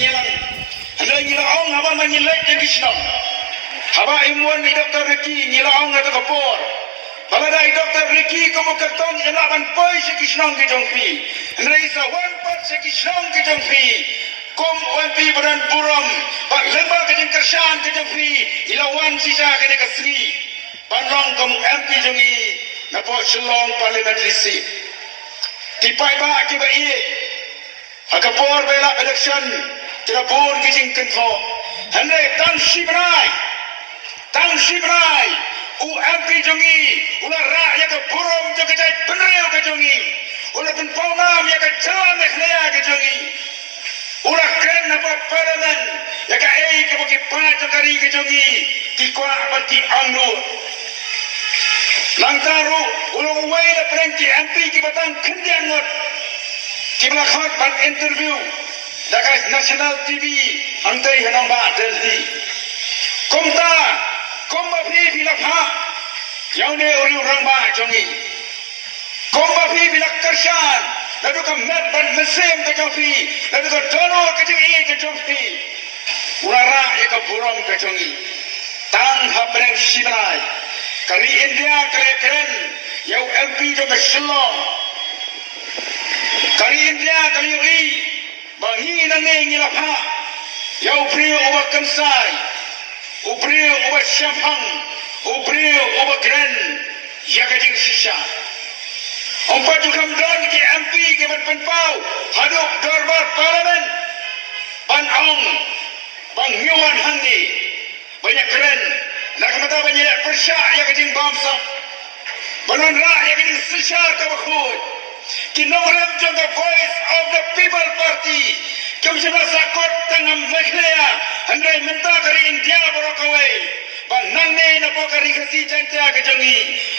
nyelang. Hendak nyelang haba menyelek ke Kishnam. Haba imuan ni Dr. Ricky nyelang atau kapor. Balada Dr. Ricky kamu kertong elaban poi se Kishnam ke jongpi. Hendak isa one part se Kishnam ke jongpi. Kom OMP Badan Buram. Pak lembaga ke jengkersan ke jongpi. Ilawan sisa ke dekasri. Panrong kamu MP jongi. Napa Shillong parliamentary seat. Tipai ba akibat ini. Hakapor bela election. Tidak pun kijing kenfo. Hendak tang shibrai. UMP jongi. Ulah rakyat ke burom jongi jai penreo ke jongi. Ulah penpaunam ya ke jalan ekhlea ke jongi. Ulah keren napa parlimen. Ya ke ke bagi pacakari ke jongi. Tikwa bati anggur. Langtaru ulang uway na perengki MP kibatang kendian ngot kibalakhat ban interview dakas national TV angtai hanang ba Delhi komta komba phi bilakha yaune uri urang ba jongi komba phi bilak karshan ladu ka met ban mesem ke jofi ladu ka dono ke jingi ke jofi urara eka buram ke jongi tang habreng shibrai kali India keren yau MP jo Shillong kali India kali ui bangi nange ngilapha yau prio oba Kansai uprio oba Shampang uprio oba keren yakajing shisha ompat jukam don ki MP ke berpenpau haduk darbar parlimen panong bang Yuan Handi banyak keren nak mata banyak persyak yang kejing bangsa. Banon rakyat yang kejing sesar ke bakhud. Kinongrem jong the voice of the people party. Kemsiblah sakot tengah mekhleya. Handai mentah kari India borokawai. Banang ne napa kari kasi jantia kejongi.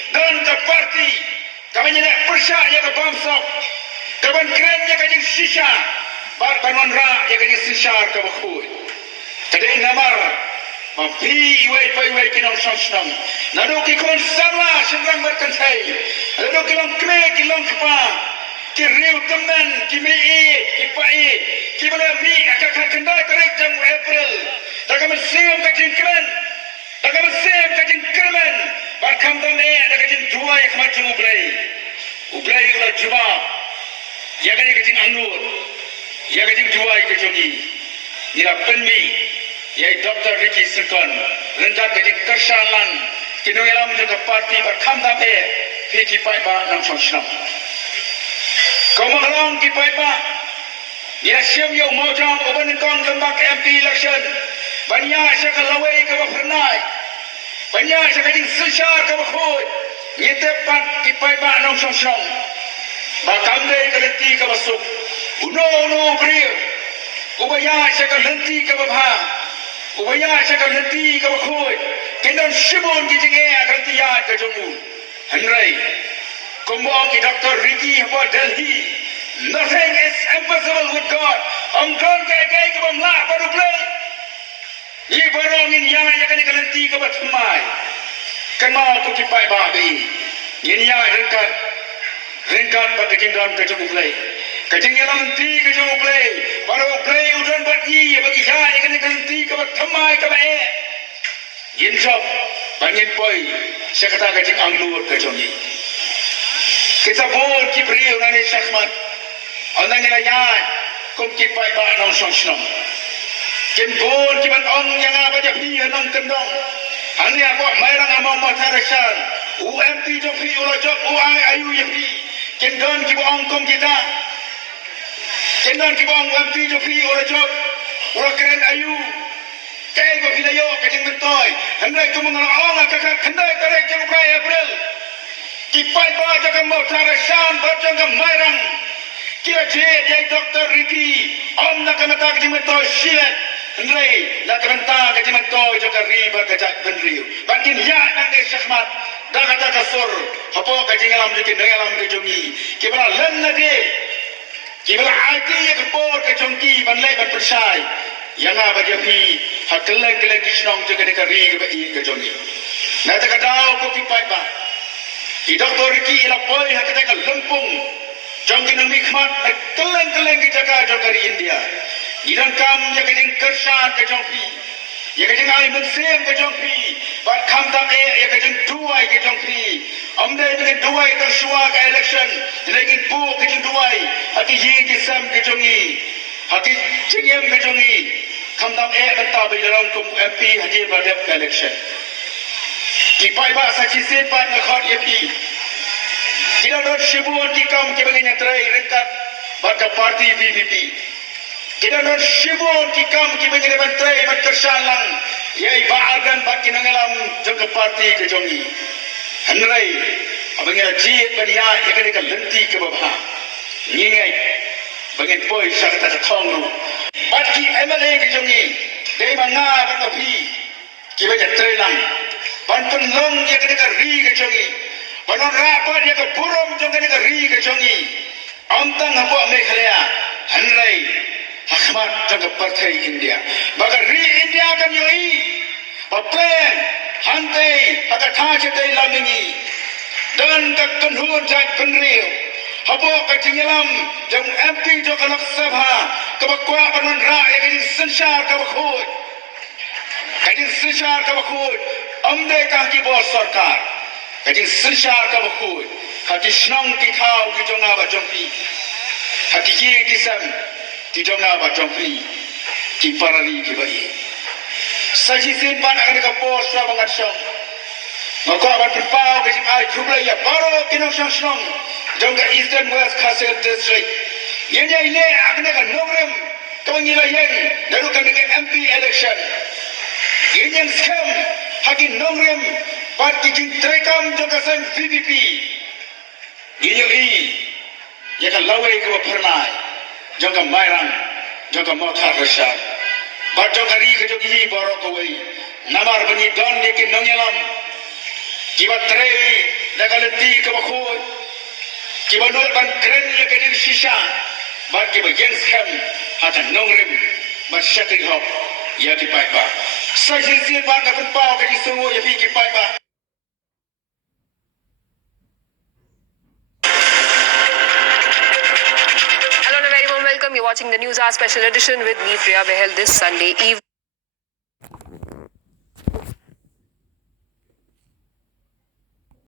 Don ke parti. Kami banyak persyak yang ke bangsa. Kaban keren yang kejing sisa. Banon rakyat yang kejing sesar ke bakhud. Kadai namar. Mampi iwai kinong sonsnam. Nado kikon sama senang berkensai. Nado kilong kme kilong kepa. Kiriu teman kimei kipai. Kibala mi akak kendai tarik jam April. Takam sem kajin keren. Takam sem kajin keren. Barkam tame kajin dua yang macam ublai. Ublai ulah juba. Ya kajin anur. Ya kajin dua kejongi. Nila penmi. Yai Dr. Ricky Silkon rentak kejing kersalan kinungelam juga parti berkham dape piki pai ba nang sonsnam kau mengalong ki pai ba ya siam yo mojam oban kong lembak MP election banyak syakal lawai ke bernai banyak syakal kejing sesar ke bakhoi nyetepat ki pai ba nang sonsnam ba kamde keleti ke basuk uno brio ubaya syakal henti ke babha Ubaya syakal henti ke bakhoi. Kendon shibun ki jinge agar tiyat ke jongu. Henry. Kumbong ki Dr. Ricky hapa Delhi. Nothing is impossible with God. Angkon ke ke bamla baru play. Ye barongin yang akan henti ke batmai. Kenal tu ki pai babi. Yin yang ringkat bagi jinggan ke jongu play. Kejenggelam ti kejong play, baru play udan bagi bagi saya kena ganti ke thamai ke bae. Yin shop bangin poi sekata kejeng anglut kejong ni. Kita bol ki brio nani sakmat. Onang ila yan kum ki pai ba nong song song. Kin bol ki ban ong yang apa je pi nong kendong. Ani apa mairang amam matarasan. UMP jo pi ulo job uai ayu ye pi. Kin don ki ong kum kita. Kendon ki bang UMP jo pi ora job ora keren ayu kay go hilayo kajing mentoy handai tu mengalong akak kendai karek jang prai April ki pai ba jaga mo tarasan ba jaga mairang kila je jai Dr. Ricky om nak mata kajing mentoy silat handai nak renta kajing mentoy jaga riba kajak benriu bakin ya nang de syahmat dah kata kasur apa kajing alam dikin alam kejongi ki bala len lagi Kibla hati yang kepor ke jongki banlai ban persai yang apa jadi hakelang kisnong jaga dekari ke jongki. Nanti kadau ko kipai ba. Tidak Ricky ilapoi hakata lempung jongki nang mikmat kelang jaga jogari India. Idan kam ya kajing kersan ke jongpi. Ya kajing ai mensem ke jongpi. Bat kam tam ya kajing duai ke jongpi. Amde dengan duai ke suwa ke election. Lagi pu kajing duai. Hati yi ke sam ke jongi. Hati jengem ke jongi. Kam tam benta bai dalam kum MP haji badap ke election. Kipai ba saksi sepat ngakhat ya pi. Kita dot shibuan tikam ke bangnya terai rekat baka parti PPP. Kita dot shibuan tikam ke bangnya terai bat kersan lang. Yai baadan bak kinangalam jangka parti ke jongi. Hanrai abangnya jiet bania ikan ikan lenti ke bawah. Ningai bangin poi syarata thongru. Bat ki MLA ke jongi. Dei manga bat pi. Ki bangnya terai lang. Banten long ikan ri ke jongi. Banon rapat ya ke burom jong kene ke ri ke jongi. Amtang hapo Meghalaya hanrai hakmat jong ke partai India. Baga ri India kan yoi. Paplen hantai haka thaje dei lamingi. Dan ke kenhun jaj penriu. Hapo ke jingelam jong MP jong ke Lok Sabha ke bakwa banon ra ya ke sensyar ke bakhut. Ke sensyar ke bakhut. Amde kah ki bos sarkar. Kajing sensyar ka bakut. Hati senang ki thau ki jonga ba jongpi. Hati ye ki sam ki jonga ba jongpi. Ki parali ki bai. Saji sin ban akan ka por sa bangat syong. Ngako ban pau ki ai khublai ya paro ki nong syong syong. Jongga Eastern West Khasel District. Yenya ile akan ka nogrem kawangila yen daru kan ke MP election. Yenyang scam haki nogrem parti jing trekam jangka sang PPP. Inyo ya kan lawai ke pernai jangka mairang jangka mothar resar. Bat jangka ri ke jong ini borok kawai. Namar bani don ye ke nongyalam. Kiba trei lagaleti ke bakhoi. Kiba nur ban keren ye ke jing shisha. Bat kiba jeng scam hatan nongrem bat syakri hop ya ki pai ba. Saji sir ban ka pau ke jing sungo ya pi ki pai ba. Welcome. You're watching the News Hour Special Edition with me, Priya Behel, this Sunday evening.